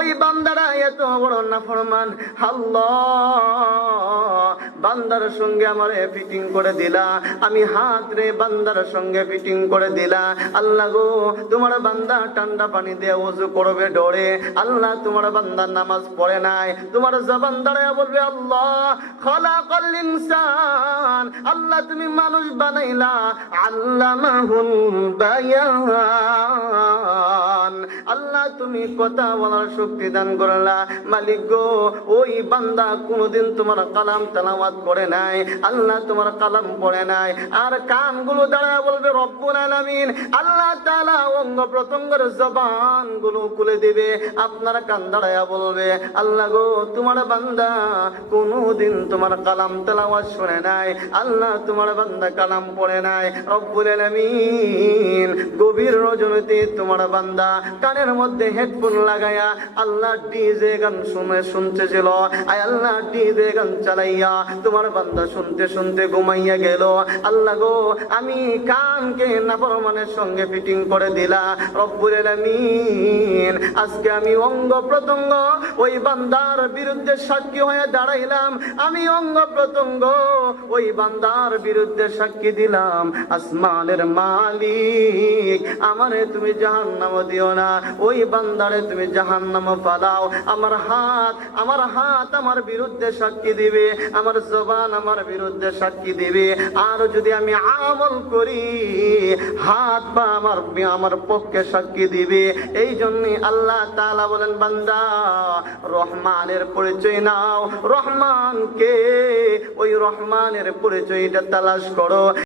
ওই বান্দারা এত বড় নাফরমান। আল্লাহ, বান্দার সঙ্গে আমারে ফিটিং করে দিলা, আমি হাত রে বান্দার সঙ্গে ফিটিং করে দিলা। আল্লাহ গো, তোমার বান্দা ঠান্ডা পানি দিয়ে ওযু করবে ডরে। আল্লাহ, তোমার বান্দা নামাজ পড়ে নাই, তোমার জবান দাঁড়ায় বলবে আল্লাহ খালাকাল ইনসান। আল্লাহ, তুমি মানুষ বানাইলা, আল্লামাহুল বায়ান। আল্লাহ, তুমি কথা বলার শক্তি দান করলা। মালিক গো, ওই বান্দা কোনদিন তোমার কালাম তেলাওয়াত করে নাই, আল্লাহ তোমার কালাম পড়ে নাই, আর কানগুলো দাঁড়ায় বলবে রব্বুল আলামিন। আল্লাহ তাআলা অঙ্গ প্রত্যঙ্গের জবান গুলো খুলে দিবে, আপনার কান দাঁড়ায় বলবে আল্লাহ গো, তোমার বান্দা কোনদিন তোমার কালাম তেলাওয়াত শুনে নাই, আল্লাহ তোমার বান্দা কালাম পড়ে নাই। রব্বুল আলামিন গভীর রজনীতে তোমার বান্দা কানের মধ্যে হেডফোন লাগায়া আল্লাহ ডিজে গান শুনতেছিল। আয় আল্লাহ, ডিজে গান চালাইয়া তোমার বান্দা শুনতে শুনতে ঘুমাইয়া গেল। আল্লাহ গো, আমি কানকে নাফরমানের সঙ্গে ফিটিং করে দিলা। রব্বুল আলামিন, আজকে আমি অঙ্গ প্রত্যঙ্গ ওই বান্দার বিরুদ্ধে সাক্ষী হয়ে দাঁড়াইলাম, আমি অঙ্গ প্রত্যঙ্গ ওই বান্দার বিরুদ্ধে সাক্ষী দিলাম। আসমানের মালিক, আমারে তুমি জাহান্নাম দিও না, ওই বান্দারে তুমি জাহান্নাম ফালাও। আমার হাত আমার বিরুদ্ধে সাক্ষী দিবে, আমার জবান আমার বিরুদ্ধে সাক্ষী দিবে। আর যদি আমি আমল করি, হাত বা আমার পক্ষে সাক্ষী দিবে। এই জন্য আল্লাহ তাআলা বলেন, বান্দা রহমানের পরিচয় নাও। রহমান কে? ওই রহমানের পরিচয়টা তালাশ করো।